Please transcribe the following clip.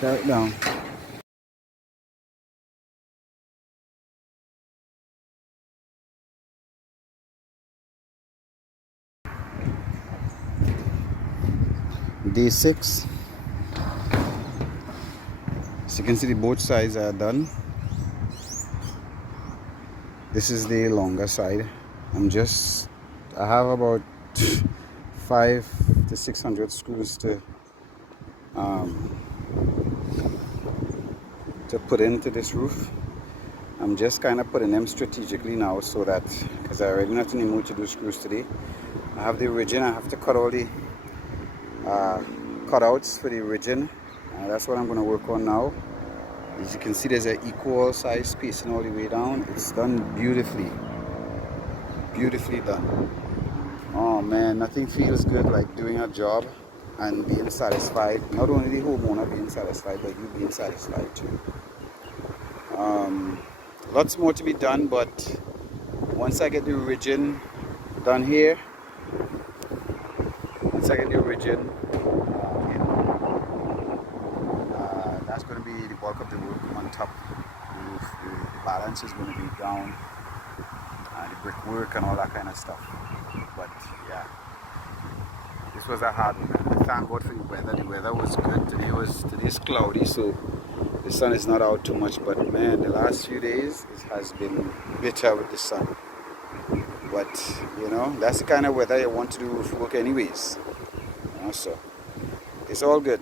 Tear it down. Day 6. As you can see, both sides are done. This is the longer side. I have about 500 to 600 screws um, to put into this roof. I'm just kind of putting them strategically now so that, because I already not in the mood to do screws today. I have the rigging. I have to cut all the cutouts for the rigging. That's what I'm going to work on now. As you can see, there's an equal size spacing all the way down. It's done beautifully. Beautifully done. Oh man, nothing feels good like doing a job and being satisfied. Not only the homeowner being satisfied, but you being satisfied too. Lots more to be done, but once I get the rigging done here, once I get the rigging, that's going to be the bulk of the work on top. The roof, the balance is going to be down, the brickwork and all that kind of stuff. But yeah, this was a hard one. Thank God for the weather. The weather was good. Today's cloudy, so the sun is not out too much. But man, the last few days it has been bitter with the sun. But you know, that's the kind of weather you want to do roof work anyways. So it's all good.